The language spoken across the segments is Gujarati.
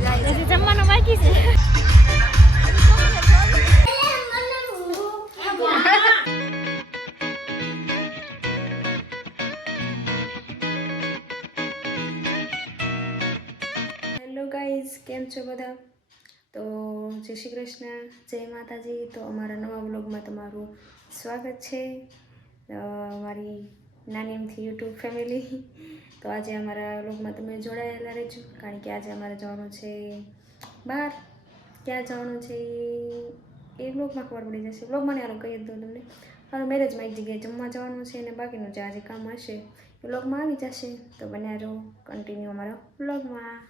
હજી જમવાનું બાકી છે. હેલો ગાઈઝ, કેમ છો બધા? તો જય શ્રી કૃષ્ણ, જય માતાજી. તો અમારા નવા બ્લોગમાં તમારું સ્વાગત છે. મારી નાની એમથી યુટ્યુબ ફેમિલી. તો આજે અમારા વ્લોગમાં તમે જોડાયેલા રહેજો. કારણ કે આજે અમારે જવાનું છે બહાર. ક્યાં જવાનું છે એ- બ્લોગમાં ખબર પડી જશે. બ્લોગમાં ને હાલો કહી દઉં તમને. મારું મેરેજમાં એક જગ્યાએ જમવા જવાનું છે અને બાકીનું જે આજે કામ હશે એ બ્લોગમાં આવી જશે. તો બન્યા રહો કન્ટિન્યુ અમારા બ્લોગમાં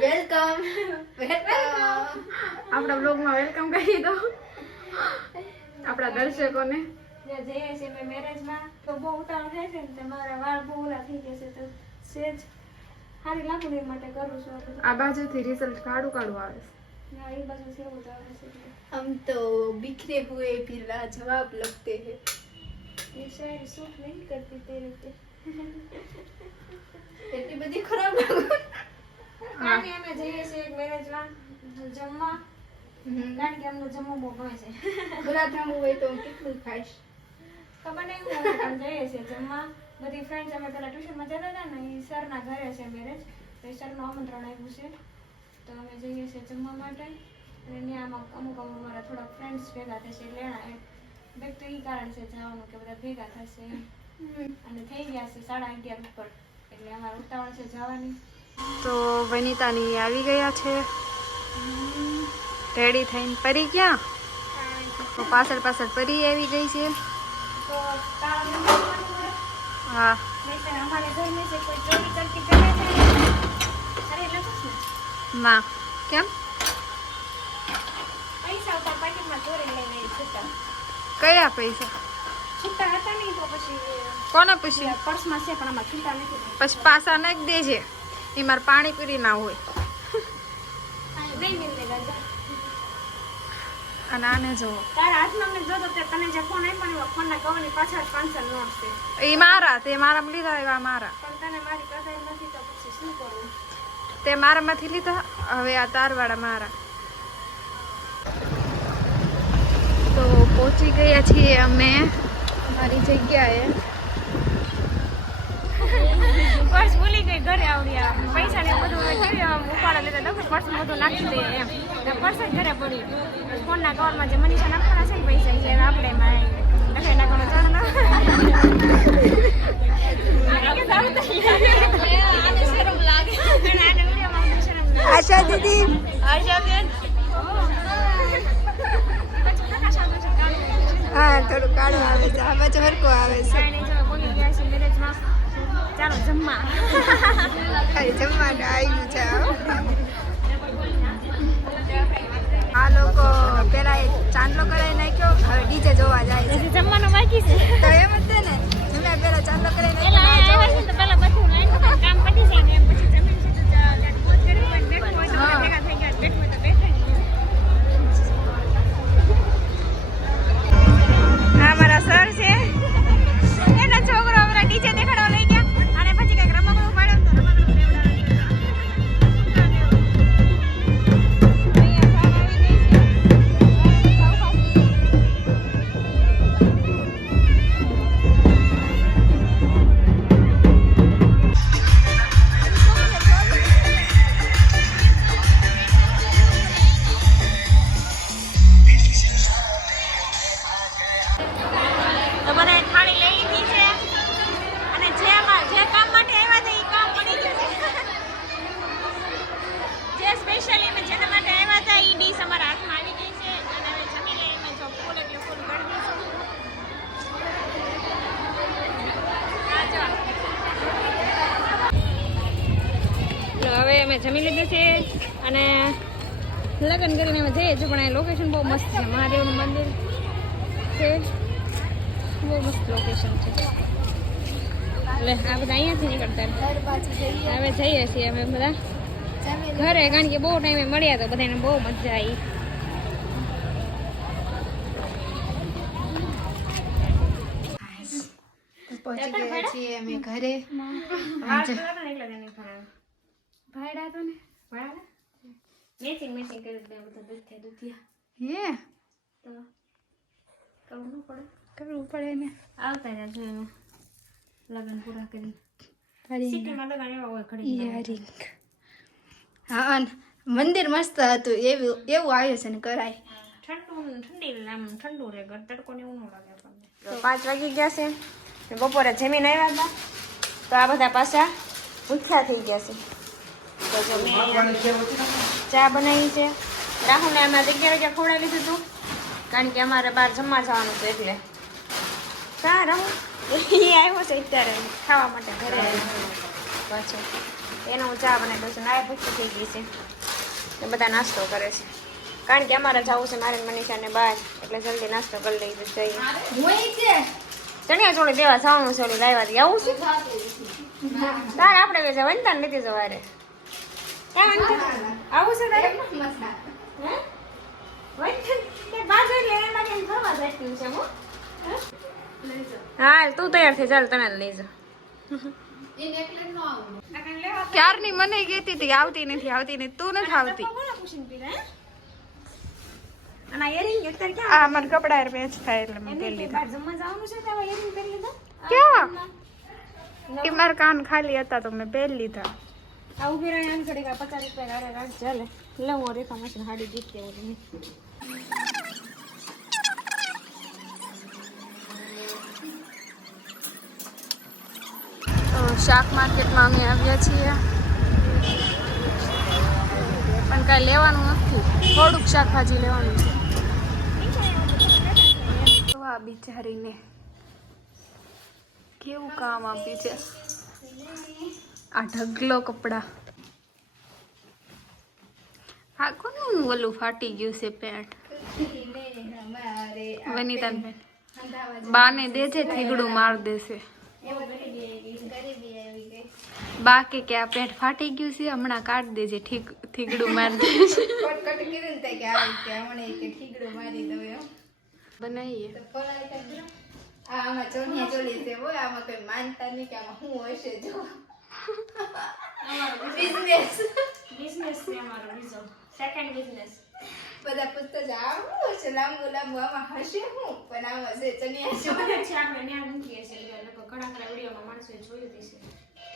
વેલકમ વેલકમ આપણા બ્લોગમાં વેલકમ કરી દો આપણા દર્શકોને. જે જઈએ છીએ મેં મેરેજમાં તો બહુ ઉતાવળ થાય છે ને તમારા વાળ બહુ ઓલા થઈ જશે તો સેજ સારી લાગુ એ માટે કરું છું આ બાજુથી રિઝલ્ટ કાઢું કાઢું આવે છે. એ બાજુ છે એવું છે. આમ તો બિખરે હુએ ભી જવાબ લગતે હે. એ શાયરી સૂટ નહીં કરતી તે રીતે. એટલી બધી ખરાબ અમે જઈએ છીએ મેરેજમાં જમવા. કારણ કે અમને જમવું બહુ ગમે છે. ગુલાબ જાંબુ હોય તો હું કેટલું ખાઈશ? ખબર નહીં હું પણ જઈએ છીએ. જમવા બધી ફ્રેન્ડ્સ અમે પેલા ટ્યુશનમાં જતા હતા ને એ સરના ઘરે છે મેરેજ તો એ સરનું આમંત્રણ આવ્યું છે. તો અમે જઈએ છીએ જમવા માટે. અને ત્યાં અમુક અમુક અમુક અમારા થોડા ફ્રેન્ડ્સ ભેગા થશે લેણા એ બેક તો એ કારણ છે જવાનું કે બધા ભેગા થશે અને થઈ ગયા છે સાડા અગિયાર ઉપર. એટલે અમારે ઉતાવળ છે જવાની. તો વનિતાની આવી ગયા છે. રેડી થઈને પરી ગયા? તો પાછળ પાછળ પરી આવી ગઈ છે. તો? હા. નહીંતર અમારે ઘરમાં કેમ? પૈસા હતા પાકીટમાં ચોરી લઈને છૂટા કયા પૈસા? છૂટા હતા નહીં તો પછી કોને પૂછ્યું પર્સમાં છે પણ આમાં છૂટા નથી પછી પાછા નાખી દેજે. એ મારે પાણીપુરી ના હોય. નહીં દાદા અને આને જુઓ તારા હાથમાં મેં જોતો તે તને જે ફોન આપ્યો ને ફોનના કવરની પાછળ પાંચસો નોટ છે. એ મારા તે મારામાં લીધા એવા મારા. પણ તને મારી કદર નથી તો પછી શું કરું? તે મારામાંથી લીધા હવે આ તારવાળા મારા. તો પહોંચી ગયા છીએ અમે અમારી જગ્યાએ. પર્સ ભૂલી ગઈ ઘરે આવડ્યા પૈસા ને બધું કેવી આમ ઉપાડા લેતા તો પર્સ બધું નાખી દઈએ એમ. તો પર્સ જ ઘરે પડ્યું ફોનના કવરમાં જે મનીષા નાખવાના છે ને પૈસા છે આપણે એમાં એટલે નાખવાનો ચણ આશા દીદી. બેન. હા થોડું કાળું આવે છે. આ બાજુ હરકો આવે છે. ચાલો જમવા. જમવાનું આવ્યું છે આ લોકો પેલા ચાંદલો કરાવી નાખ્યો હવે ડીજે જોવા જાય છે. જમવાનું બાકી છે. તો એમ જ છે ને જમ્યા પેલા ચાંદલો કરાવી નાખ્યો પેલા બધું કામ મસ્ત લોકેશન છે. એટલે આ બધા અહીંયાથી નીકળતા. હવે જઈએ છીએ અમે બધા. ઘરે કારણ કે બહુ ટાઈમે મળ્યા તો બધાને બહુ મજા આવી. પહોંચી ગયા છીએ અમે ઘરે. ભાયડા તો ને? મેચિંગ મેચિંગ કરી બધા દૂધિયા. હે? તો કહું પડે. કરવું પડે ને આવતા રહ્યા જો એમાં લગ્ન પૂરા કરી સિટીમાં લગ્ન એવા હોય ઘડી હા અને મંદિર મસ્ત હતું એવું એવું આયોજન કરાય ઠંડુ ઠંડી આમ ઠંડુ રહે ઘર તડકો ને એવું લાગે આપણને પાંચ વાગી ગયા છે બપોરે જમીન આવ્યા હતા તો આ બધા પાછા ભૂખ્યા થઈ ગયા છે તો જો મેં ચા બનાવી છે રાહુલને આજે અગિયાર વાગ્યા ખોડાવી લીધું હતું કારણ કે અમારે બહાર જમવા જવાનું છે એટલે કા એ આવ્યો છે અત્યારે ખાવા માટે ઘરે. પાછો એનો હું ચા બનાવી દઉં છું. નાય ભૂખી થઈ ગઈ છે. એ બધા નાસ્તો કરે છે. કારણ કે અમારે જવું છે મારે ને મનીષાને બહાર એટલે જલ્દી નાસ્તો કરી લઈ જઈએ. ચણિયા ચોળી દેવા જવાનું છે ઓલી લાવ્યા આવું છે? તારે આપણે બે વનતા ને લીધી સવારે ક્યાં આવું છે તારે? હે? તે બાજુ એટલે ફરવા જતું છે હો. હે? હા તું તૈયાર થઈ ચાલ તને લઈ જા ક્યારની મને કહેતી હતી આવતી નથી આવતી નથી તું નથી આવતી આ અમારા કપડા મેચ થાય એટલે મેં પહેરી લીધા? ક્યાં? એ મારા કાન ખાલી હતા તો મેં પહેરી લીધા આવું રહી આને પચાસ રૂપિયા ગાળે રાખ હું મશીન હાડી જીતતી ઓલી શાક માર્કેટમાં અમે આવ્યા છીએ. પણ કાંઈ લેવાનું નથી. થોડુંક શાકભાજી લેવાનું છે. તો આ બિચારીને કેવું કામ આપ્યું છે? આ ઢગલો કપડા. આ કોનું ઓલું ફાટી ગયું છે પેન્ટ? વનિતા પેન્ટ બાને દેજે થીગડું માર દેશે. બા કે કે આ પેટ ફાટી ગયું છે હમણાં કાઢ દેજે ઠીક ઠીકડું મારી દેજે બનાવીએ. આમાં ચોનિયા ચોલી છે હોય આમાં કોઈ માનતા નહીં કે આમાં શું હશે જો. બિઝનેસ બિઝનેસ છે અમારો બીજો. સેકન્ડ બિઝનેસ બધા પૂછતા જ આવું છે લાંબુ લાંબુ આમાં હશે હું? પણ આમાં છે ચણિયા ચોલી છે આપણે ત્યાં મૂકીએ છીએ લોકો ઘણા ખરા વિડીયોમાં માણસોએ જોયું હશે.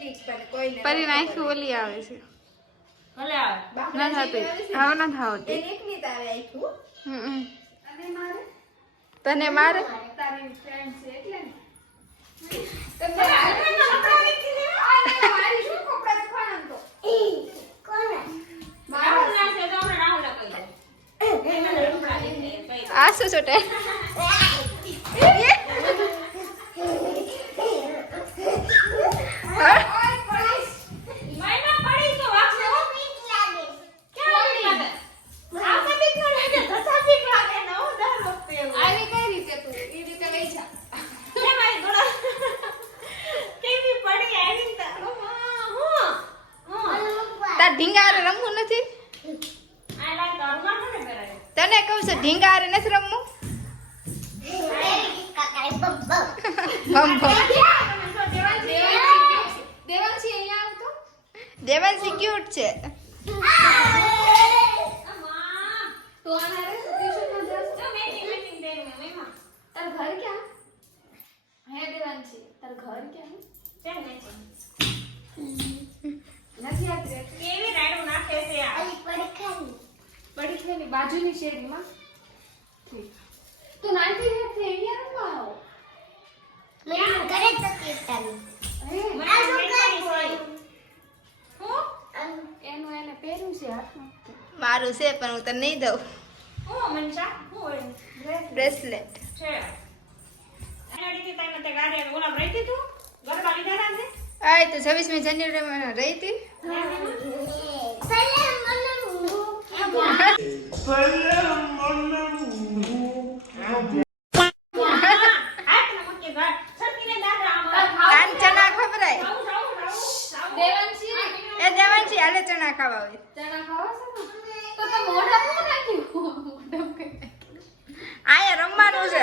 ઠીક પણ કોઈને પરી નાખી ઓલી આવે છે ભલે આવે ના થતી હવે ના થાવતી એને એકની તારે આખ્યું હમ અને મારે તને મારે તારી ફ્રેન્ડ છે એટલે ને મારી શું કપડા દેખાણા તો રાહુલ ના છે તો આપણે રાહુલને કહી દે એ મને રૂપડા દેખાય, કહી દે. આ શું છોટે માયના પડી તો વાગશે હો. ક્યાં બીક લાગે? આમને બીક ન લાગે, ધસા બીક લાગે ને હો, દર વખતે એવું. આવી કઈ રીતે તું એ રીતે લઈ જા કેમ આવી ગોળા? કેવી પડી આવી ને તાર? હું? હું? તાર ઢીંગારે રમવું નથી આ લાય તો અરુણા કોને પહેરાવ્યો? તને કહું છું ઢીંગારે નથી રમવું બમ બમ તમે તો દેવાંશી દેવાંશી અહીંયા આવતો દેવાંશી ક્યુટ છે અમ્મા. તો આના રે ટ્યુશનમાં જાસ જો મેચિંગ મેચિંગ પહેર્યું મેં મમ્મા. તાર ઘર ક્યાં હે દેવાંશી તાર ઘર ક્યાં છે નથી યાદ રહે. કેવી રાડું નાખે છે આ. પડી પડખાની બાજુની શેરીમાં. ઠીક. તું નાનથી હેઠે અહીંયા રમવા આવો. મેં ઘરે છે. હું? એનું એને પહેર્યું છે હાથમાં. મારું છે પણ હું તને નહીં દઉં. હું મનીષા? હું બ્રેસલેટ. છે. ગાડી આવી. રહી હતી તું? ગરબા લીધા હતા આ તો છવ્વીસમી જાન્યુઆરીમાં રહી હતી હાથ ને મૂકી ઘર. સરકીને દાદા ચણા ખાવા હોય ચણા ખાવા છે તો તો મોઢા નાખ્યું આયા અહીંયા રમવાનું છે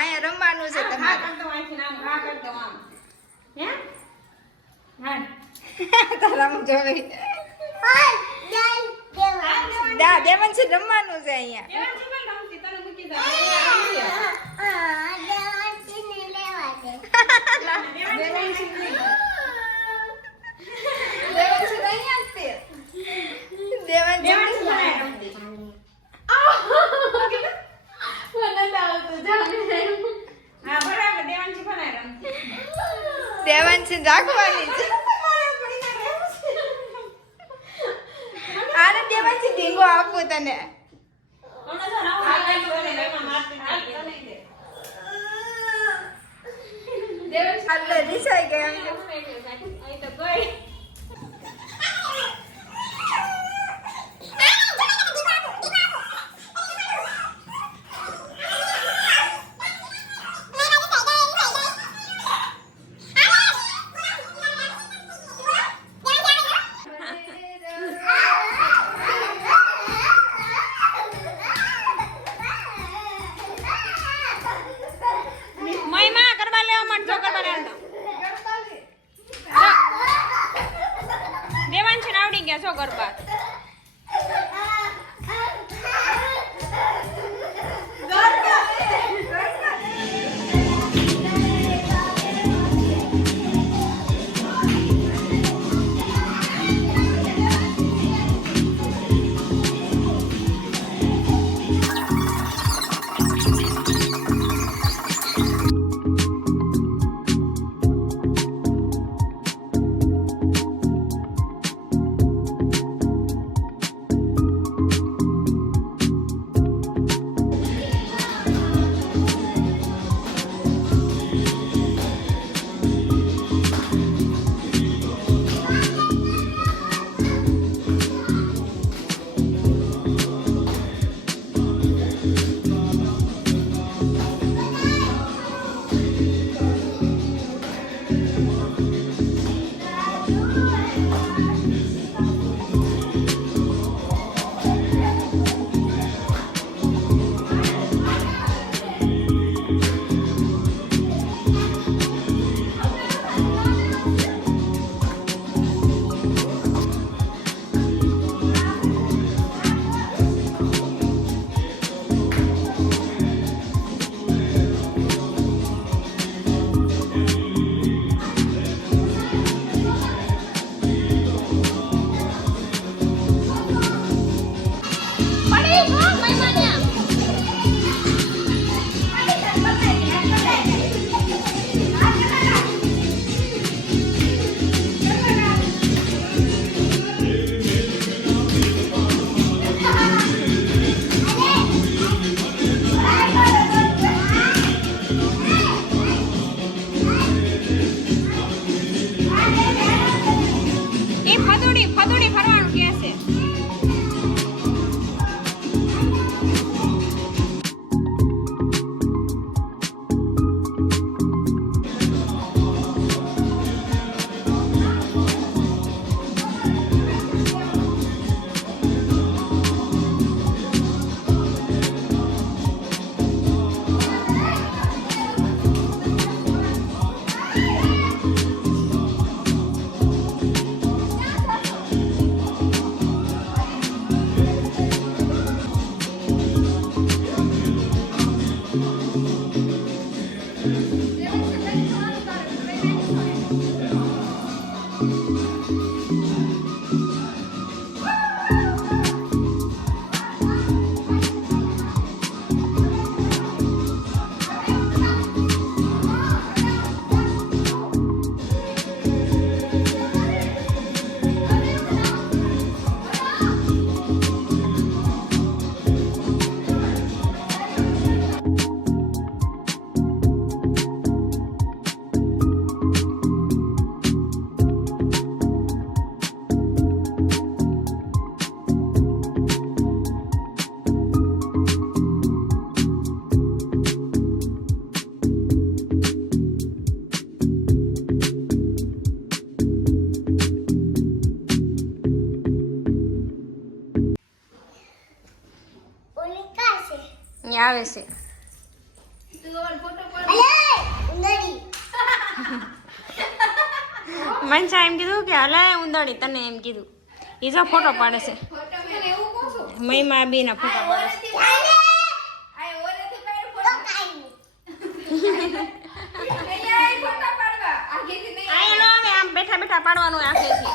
અહીંયા રમવાનું છે હા તમારે કર દો અહીંથી આમ, હા કર દો આમ. હે? હા. તારામાં જોવે દા દેવન છે રમવાનું છે અહીંયા દેવન છે અહીંયા જ તે દેવન છે રાખવાની છે. આને દેવન છે ઢીંગો આપું તને. રિસાઈ ગયા છે ને આવડી ગયા છો ગરબા આવે છે. મનસા એમ કીધું કે હલે ઉંદરડી. તને એમ કીધું. એ જો ફોટો પાડે છે. મહિમા બી ના ફોટો પાડે છે. બેઠા બેઠા પાડવાનું આખેથી.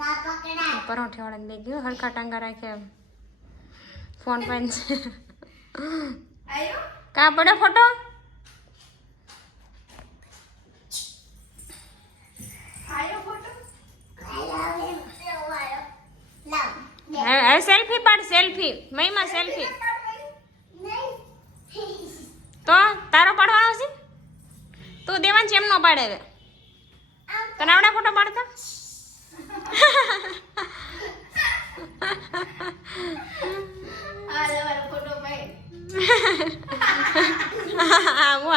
પરોઠે વાળા દે ગયો હરખા ટાંગા રાખે ફોન પાન છે. કા પડે ફોટો? સેલ્ફી પાડ સેલ્ફી. મહિમા સેલ્ફી. તો તારો પાડવાનો છે તું દેવાન છે એમ નો પાડે તને આવડે ફોટો પાડતા?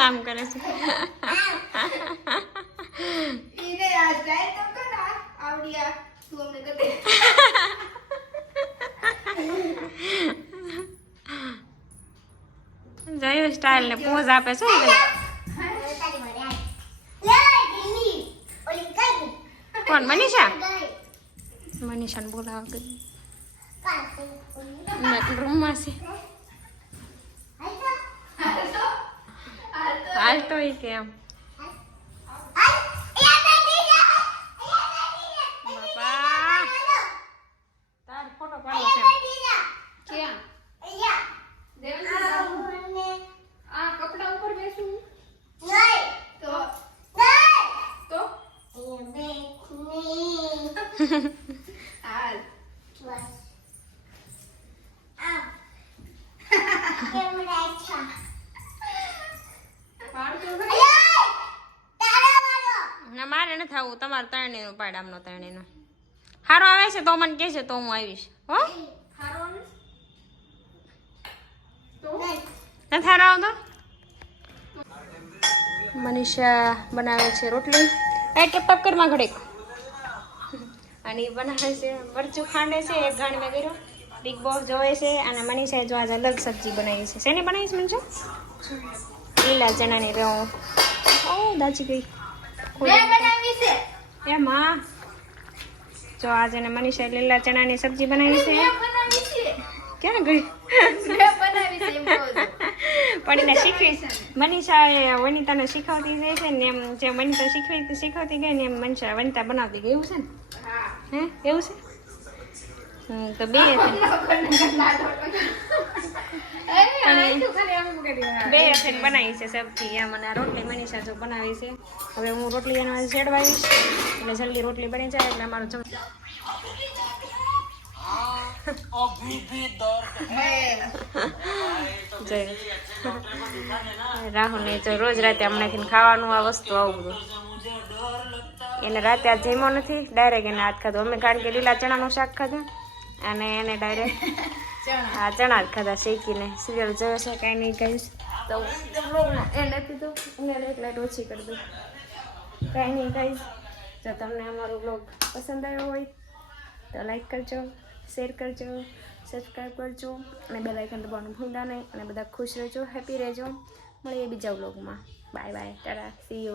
આમ કરે છે. જોયું સ્ટાઇલ ને પોઝ આપે છે ને પેલા. કોણ મનીષા મનીષાને બોલાવ કરી રૂમમાં છે હાલ તો ઈ કે એમ બાપા તાર ફોટો પાડવો છે. ક્યાં આ કપડા ઉપર બેસું તો તો હાલ ના થવું તમારે ત્રણેયનું પાડામનો ત્રણેયનો. સારો આવે છે તો મને કહેશે તો હું આવીશ હો? હારો નથી સારો આવતો? મનીષા બનાવે છે રોટલી. એ ટેપ કરમાં ઘડેક. અને બનાવે છે મરચું ખાંડે છે એક ગાણ મેં કર્યો. બિગ બોસ જોવે છે અને મનીષાએ જો આજે અલગ સબ્જી બનાવી છે. શેની બનાવીશ છે મનીષા? લીલા ચણાની રેવું ઓ દાચી ગઈ. એ માં જો આજે ને મનીષાએ લીલા ચણાની સબ્જી બનાવી છે. ક્યાં ગઈ? એને શીખવી. મનીષા એ વનિતાને શીખવતી જાય છે ને એમ જે વનિતા શીખવી શીખવતી ગઈ ને એમ મનીષા વનિતા બનાવતી ગઈ. એવું છે ને? હે. એવું છે? તો બે બે હાથે બનાવી છે સબ્જી એમ અને રોટલી મનીષા જો બનાવી છે. હવે હું રોટલી એના ચડવાવીશ એટલે જલ્દી રોટલી બની જાય એટલે અમારું જમ રાહુલ ને જો રોજ રાતે હમણાંથી ખાવાનું આ વસ્તુ આવું બધું. એને રાતે આ જમ્યો નથી ડાયરેક્ટ એને હાથ ખાધું. અમે કારણ કે લીલા ચણાનું શાક ખાધું અને એને ડાયરેક્ટ આ ચણા ખાધા શેકીને. સિરિયલ જોયો છે, કાંઈ નહીં કહીશ. તો એને એન્ડ એને એક લાઈટ ઓછી કરી દઉં. કાંઈ નહીં કહીશ. જો તમને અમારો બ્લોગ પસંદ આવ્યો હોય, તો લાઈક કરજો, શેર કરજો, સબસ્ક્રાઈબ કરજો, અને બે લાઇકન દબાવવાનું ભૂલતા નહીં. અને બધા ખુશ રહેજો, હેપી રહેજો. મળીએ બીજા બ્લોગમાં bye bye, tata see you